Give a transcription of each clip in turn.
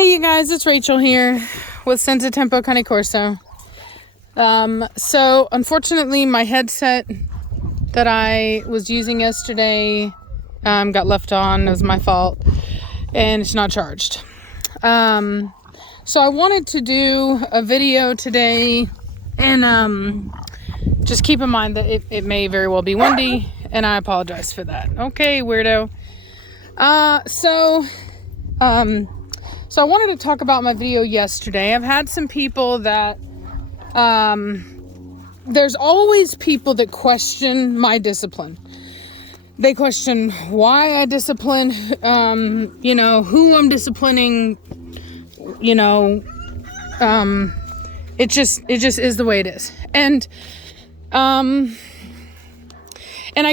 Hey you guys, it's Rachel here with Senza Tempo Cane Corso. So unfortunately my headset that I was using yesterday got left on. It was my fault and it's not charged. So I wanted to do a video today and just keep in mind that it may very well be windy and I apologize for that. Okay, weirdo. So I wanted to talk about my video yesterday. I've had some people that, there's always people that question my discipline. They question why I discipline, who I'm disciplining, it just is the way it is. And I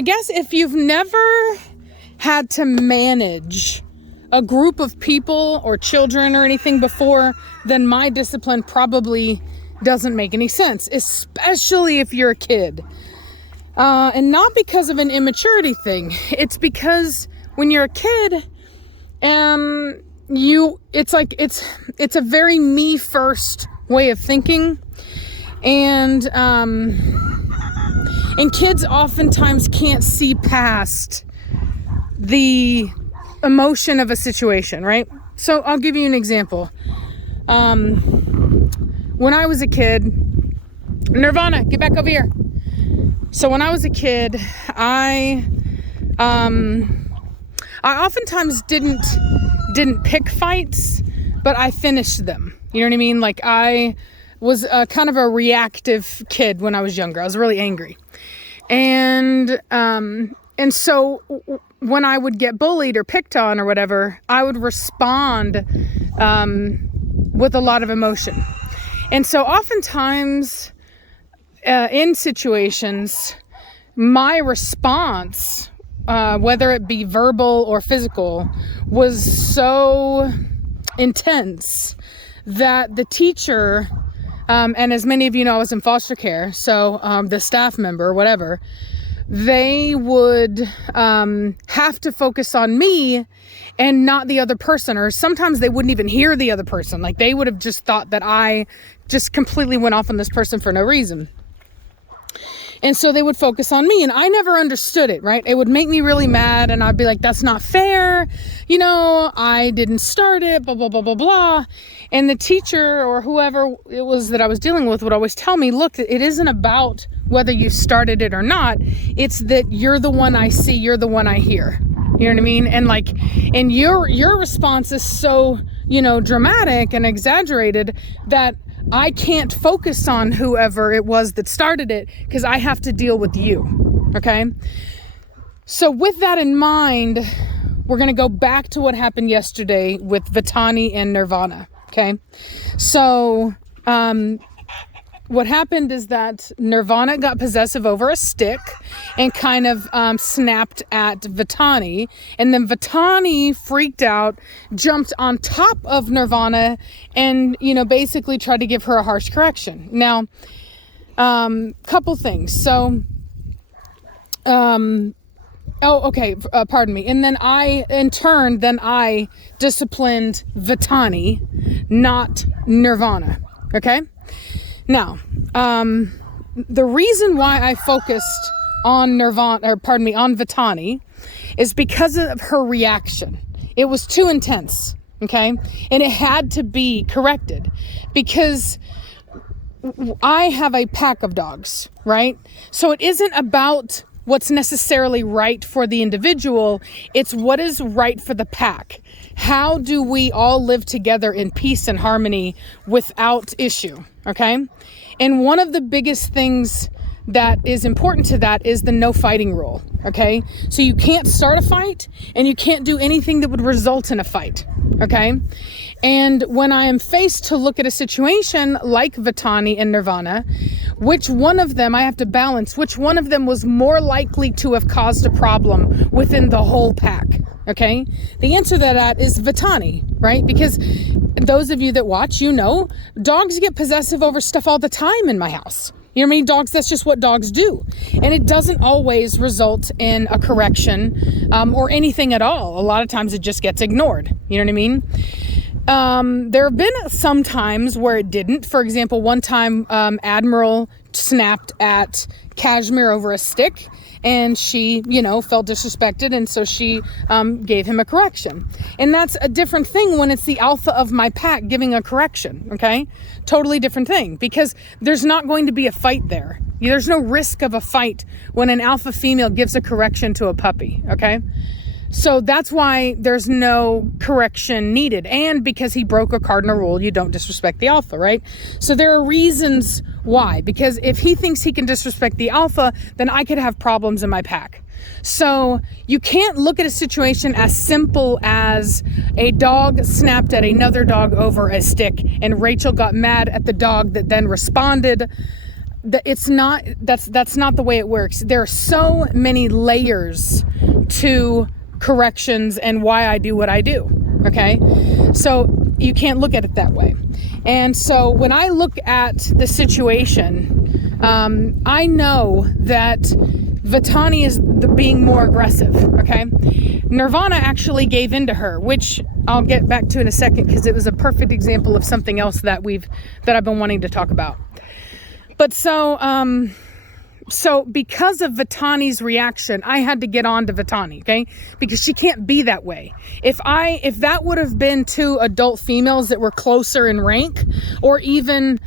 guess if you've never had to manage a group of people or children or anything before, then my discipline probably doesn't make any sense, especially if you're a kid. And not because of an immaturity thing. It's because when you're a kid, it's a very me first way of thinking. And kids oftentimes can't see past the emotion of a situation, right? So I'll give you an example. When I was a kid, Nirvana, get back over here. So when I was a kid, I oftentimes didn't pick fights, but I finished them. You know what I mean? Like I was kind of a reactive kid when I was younger. I was really angry. And so when I would get bullied or picked on or whatever, I would respond with a lot of emotion. And so oftentimes in situations, my response, whether it be verbal or physical, was so intense that the teacher, and as many of you know, I was in foster care, so the staff member, whatever, they would have to focus on me and not the other person, or sometimes they wouldn't even hear the other person. Like they would have just thought that I just completely went off on this person for no reason. And so they would focus on me and I never understood it, right? It would make me really mad and I'd be like, that's not fair. I didn't start it, blah, blah, blah, blah, blah. And the teacher or whoever it was that I was dealing with would always tell me, look, it isn't about whether you started it or not. It's that you're the one I see, you're the one I hear. You know what I mean? And your response is so, dramatic and exaggerated that I can't focus on whoever it was that started it because I have to deal with you. Okay. So with that in mind, we're going to go back to what happened yesterday with Vitani and Nirvana. Okay. So, what happened is that Nirvana got possessive over a stick and kind of snapped at Vitani. And then Vitani freaked out, jumped on top of Nirvana and, basically tried to give her a harsh correction. Now, couple things. So, pardon me. And then I disciplined Vitani, not Nirvana. Okay. Now, the reason why I focused on Vitani is because of her reaction. It was too intense, okay? And it had to be corrected because I have a pack of dogs, right? So it isn't about what's necessarily right for the individual. It's what is right for the pack. How do we all live together in peace and harmony without issue? Okay. And one of the biggest things that is important to that is the no fighting rule. Okay. So you can't start a fight and you can't do anything that would result in a fight. Okay. And when I am faced to look at a situation like Vitani and Nirvana, which one of them, I have to balance, which one of them was more likely to have caused a problem within the whole pack? Okay. The answer to that is Vitani, right? Because those of you that watch, dogs get possessive over stuff all the time in my house. You know what I mean? Dogs, that's just what dogs do. And it doesn't always result in a correction or anything at all. A lot of times it just gets ignored. You know what I mean? There have been some times where it didn't. For example, one time Admiral snapped at Cashmere over a stick, and she, felt disrespected, and so she gave him a correction. And that's a different thing when it's the alpha of my pack giving a correction, okay? Totally different thing, because there's not going to be a fight there. There's no risk of a fight when an alpha female gives a correction to a puppy, okay? So that's why there's no correction needed. And because he broke a cardinal rule, you don't disrespect the alpha, right? So there are reasons why. Because if he thinks he can disrespect the alpha, then I could have problems in my pack. So you can't look at a situation as simple as a dog snapped at another dog over a stick and Rachel got mad at the dog that then responded. That's not the way it works. There are so many layers to corrections and why I do what I do. Okay. So you can't look at it that way. And so when I look at the situation, I know that Vitani is being more aggressive. Okay. Nirvana actually gave in to her, which I'll get back to in a second, because it was a perfect example of something else that I've been wanting to talk about. But so because of Vitani's reaction, I had to get on to Vitani, okay? Because she can't be that way. If that would have been two adult females that were closer in rank, or even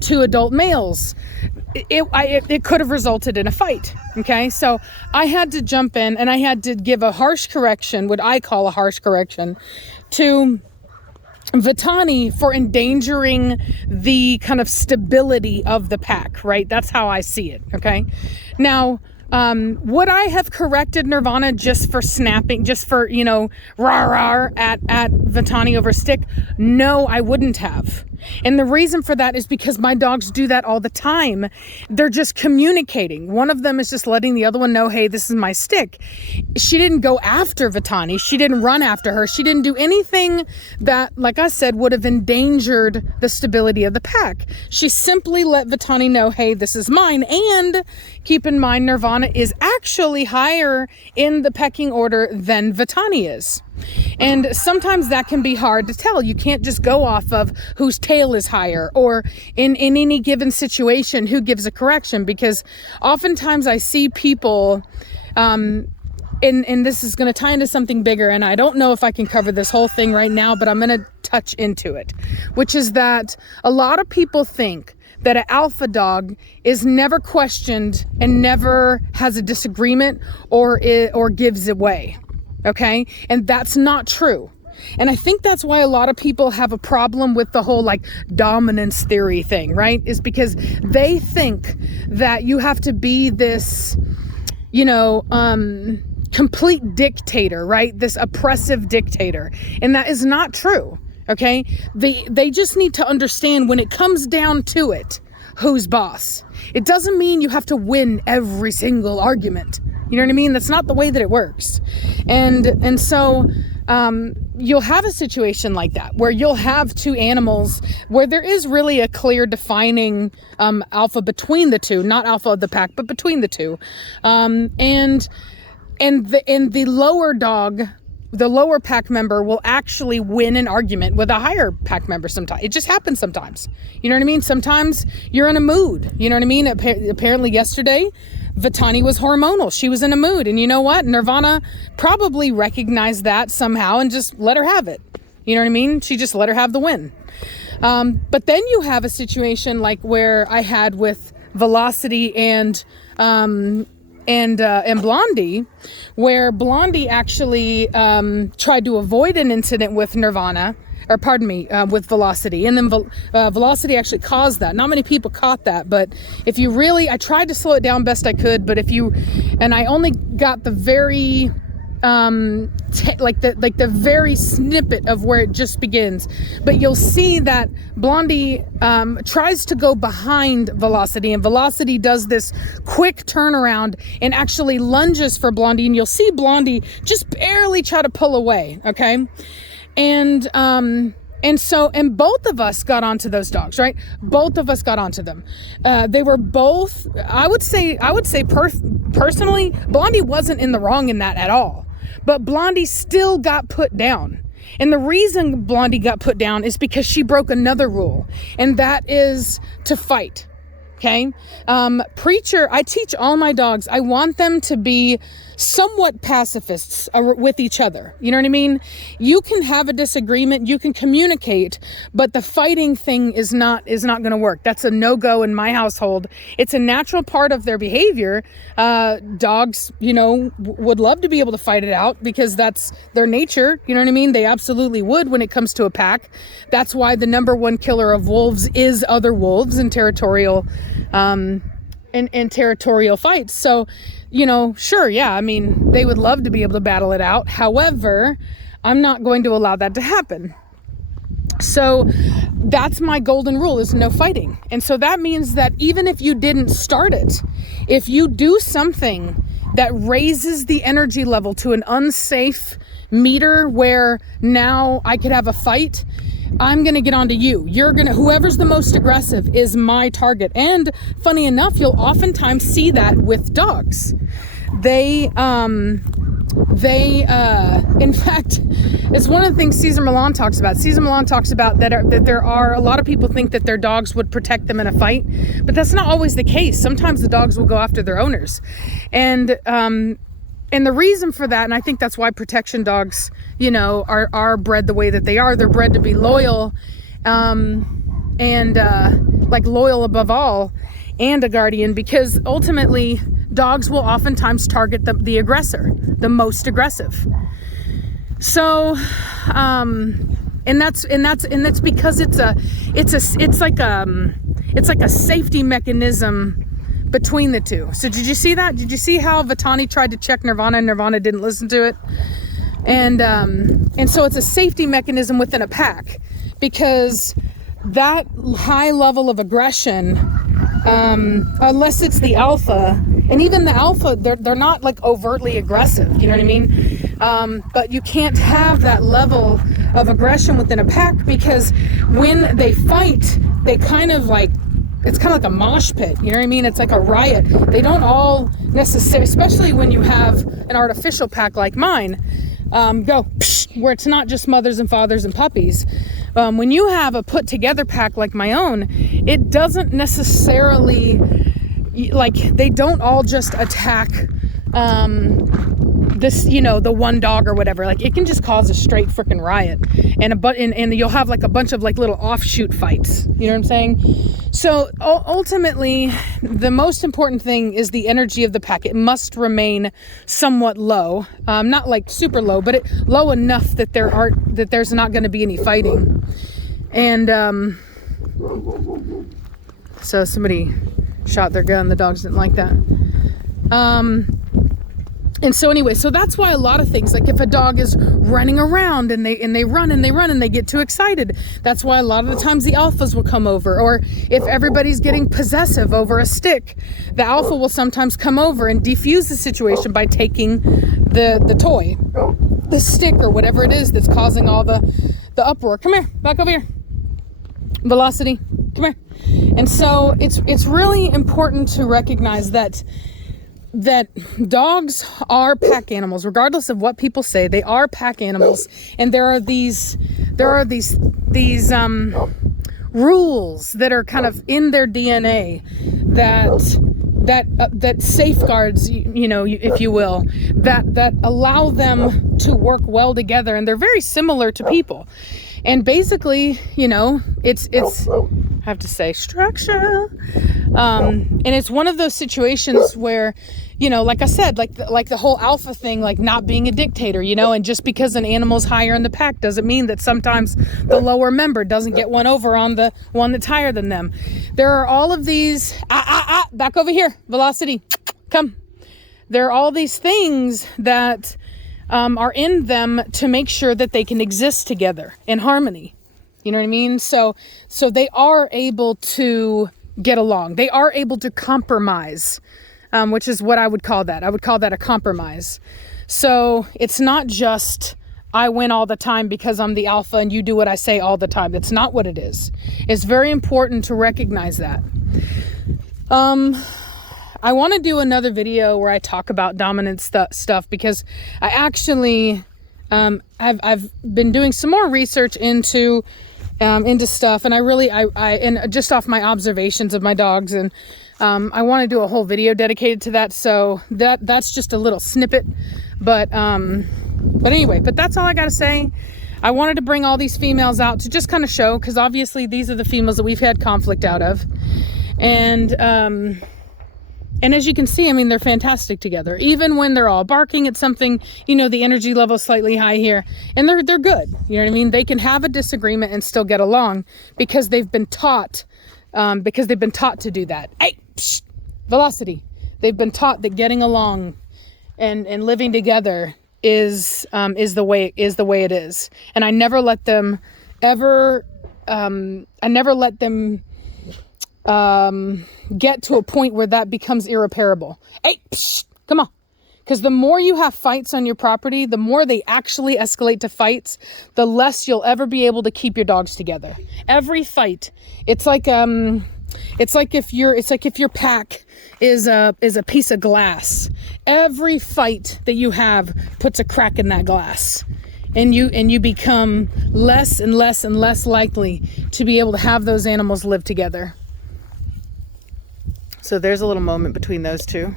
two adult males, it could have resulted in a fight, okay? So I had to jump in and I had to give a harsh correction, what I call a harsh correction, to Vitani for endangering the kind of stability of the pack, right? That's how I see it, okay? Now, would I have corrected Nirvana just for snapping, just for, rah-rah at Vitani over stick? No, I wouldn't have. And the reason for that is because my dogs do that all the time. They're just communicating. One of them is just letting the other one know, hey, this is my stick. She didn't go after Vitani. She didn't run after her. She didn't do anything that, like I said, would have endangered the stability of the pack. She simply let Vitani know, hey, this is mine. And keep in mind, Nirvana is actually higher in the pecking order than Vitani is. And sometimes that can be hard to tell. You can't just go off of whose tail is higher, or in any given situation who gives a correction, because oftentimes I see people, and this is going to tie into something bigger, and I don't know if I can cover this whole thing right now, but I'm going to touch into it, which is that a lot of people think that an alpha dog is never questioned and never has a disagreement or gives away. Okay. And that's not true. And I think that's why a lot of people have a problem with the whole dominance theory thing, right? Is because they think that you have to be this, complete dictator, right? This oppressive dictator. And that is not true. Okay. They just need to understand, when it comes down to it, who's boss. It doesn't mean you have to win every single argument. You know what I mean? That's not the way that it works. And so you'll have a situation like that, where you'll have two animals where there is really a clear defining alpha between the two, not alpha of the pack, but between the two. And the lower dog, the lower pack member, will actually win an argument with a higher pack member sometimes. It just happens sometimes. You know what I mean? Sometimes you're in a mood. You know what I mean? Apparently yesterday, Vitani was hormonal. She was in a mood. And you know what? Nirvana probably recognized that somehow and just let her have it. You know what I mean? She just let her have the win. But then you have a situation like where I had with Velocity and Blondie, where Blondie actually tried to avoid an incident with Nirvana, or pardon me, with Velocity. And then Velocity actually caused that. Not many people caught that, but if you really, I tried to slow it down best I could, but and I only got the very, the very snippet of where it just begins. But you'll see that Blondie tries to go behind Velocity, and Velocity does this quick turnaround and actually lunges for Blondie, and you'll see Blondie just barely try to pull away, okay? And both of us got onto those dogs, right? Both of us got onto them. They were both, I would say personally, Blondie wasn't in the wrong in that at all. But Blondie still got put down. And the reason Blondie got put down is because she broke another rule, and that is to fight. Okay. Preacher, I teach all my dogs, I want them to be somewhat pacifists with each other. You know what I mean? You can have a disagreement, you can communicate, but the fighting thing is not going to work. That's a no-go in my household. It's a natural part of their behavior. Dogs, you know, would love to be able to fight it out because that's their nature. You know what I mean? They absolutely would when it comes to a pack. That's why the number one killer of wolves is other wolves and territorial in territorial fights. So, you know, sure, yeah, I mean, they would love to be able to battle it out. However, I'm not going to allow that to happen. So that's my golden rule, is no fighting. And so that means that even if you didn't start it, if you do something that raises the energy level to an unsafe meter where now I could have a fight, I'm going to get onto you. Whoever's the most aggressive is my target. And funny enough, you'll oftentimes see that with dogs. They, in fact, it's one of the things Cesar Millan talks about. Cesar Millan talks about that there are a lot of people think that their dogs would protect them in a fight, but that's not always the case. Sometimes the dogs will go after their owners. And the reason for that, and I think that's why protection dogs, you know, are bred the way that they are. They're bred to be loyal, and loyal above all, and a guardian, because ultimately dogs will oftentimes target the aggressor, the most aggressive. So, and that's because it's like a safety mechanism between the two. So did you see that? Did you see how Vitani tried to check Nirvana and Nirvana didn't listen to it? And so it's a safety mechanism within a pack, because that high level of aggression, unless it's the alpha, and even the alpha, they're not like overtly aggressive, you know what I mean? But you can't have that level of aggression within a pack, because when they fight, they kind of like, it's kind of like a mosh pit, you know what I mean? It's like a riot. They don't all necessarily, especially when you have an artificial pack like mine, go psh, where it's not just mothers and fathers and puppies. When you have a put together pack like my own, it doesn't necessarily, like, they don't all just attack this, you know, the one dog or whatever. Like, it can just cause a straight freaking riot, and you'll have like a bunch of like little offshoot fights, you know what I'm saying? So ultimately, the most important thing is the energy of the pack. It must remain somewhat low, not like super low, but low enough that there's not going to be any fighting. And so somebody shot their gun. The dogs didn't like that. And so anyway, so that's why a lot of things, like if a dog is running around and they run and they get too excited, that's why a lot of the times the alphas will come over. Or if everybody's getting possessive over a stick, the alpha will sometimes come over and defuse the situation by taking the toy, the stick, or whatever it is that's causing all the uproar. Come here, back over here. Velocity, come here. And so it's really important to recognize that dogs are pack animals, regardless of what people say. They are pack animals, and there are these rules that are kind of in their DNA that safeguards, you know, if you will, that allow them to work well together, and they're very similar to people. And basically, you know, it's I have to say structure, and it's one of those situations where, you know, like I said, like the whole alpha thing, like not being a dictator, you know, and just because an animal's higher in the pack doesn't mean that sometimes the lower member doesn't get one over on the one that's higher than them. There are all of these, back over here, Velocity, come. There are all these things that are in them to make sure that they can exist together in harmony. You know what I mean? So they are able to get along. They are able to compromise, which is what I would call that. I would call that a compromise. So it's not just I win all the time because I'm the alpha and you do what I say all the time. That's not what it is. It's very important to recognize that. I want to do another video where I talk about dominant stuff, because I actually I've been doing some more research into stuff, and and just off my observations of my dogs, and I want to do a whole video dedicated to that. So that's just a little snippet, but anyway, but that's all I got to say. I wanted to bring all these females out to just kind of show, because obviously these are the females that we've had conflict out of, and as you can see, I mean, they're fantastic together. Even when they're all barking at something, you know, the energy level is slightly high here, and they're good. You know what I mean? They can have a disagreement and still get along because they've been taught, to do that. Hey, psh, Velocity. They've been taught that getting along and living together is the way it is. And I never let them get to a point where that becomes irreparable. Hey, psh, come on. Because the more you have fights on your property, the more they actually escalate to fights, the less you'll ever be able to keep your dogs together. Every fight, it's like if your pack is a piece of glass. Every fight that you have puts a crack in that glass. And you become less and less and less likely to be able to have those animals live together. So there's a little moment between those two.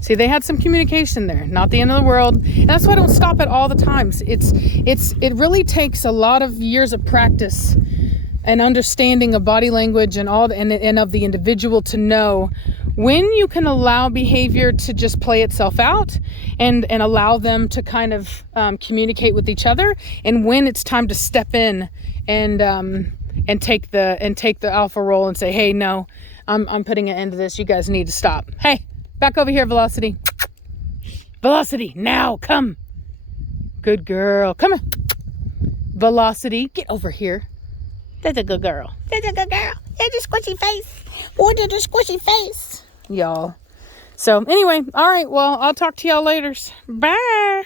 See, they had some communication there. Not the end of the world. And that's why I don't stop it all the time. It really takes a lot of years of practice and understanding of body language and and of the individual to know when you can allow behavior to just play itself out and allow them to kind of communicate with each other, and when it's time to step in and take the alpha role and say, hey, no, I'm putting an end to this. You guys need to stop. Hey, back over here, Velocity. Velocity, now come. Good girl. Come on. Velocity, get over here. That's a good girl. That's a good girl. That's a squishy face. Oh, that's a squishy face. Y'all. So anyway, all right. Well, I'll talk to y'all later. Bye.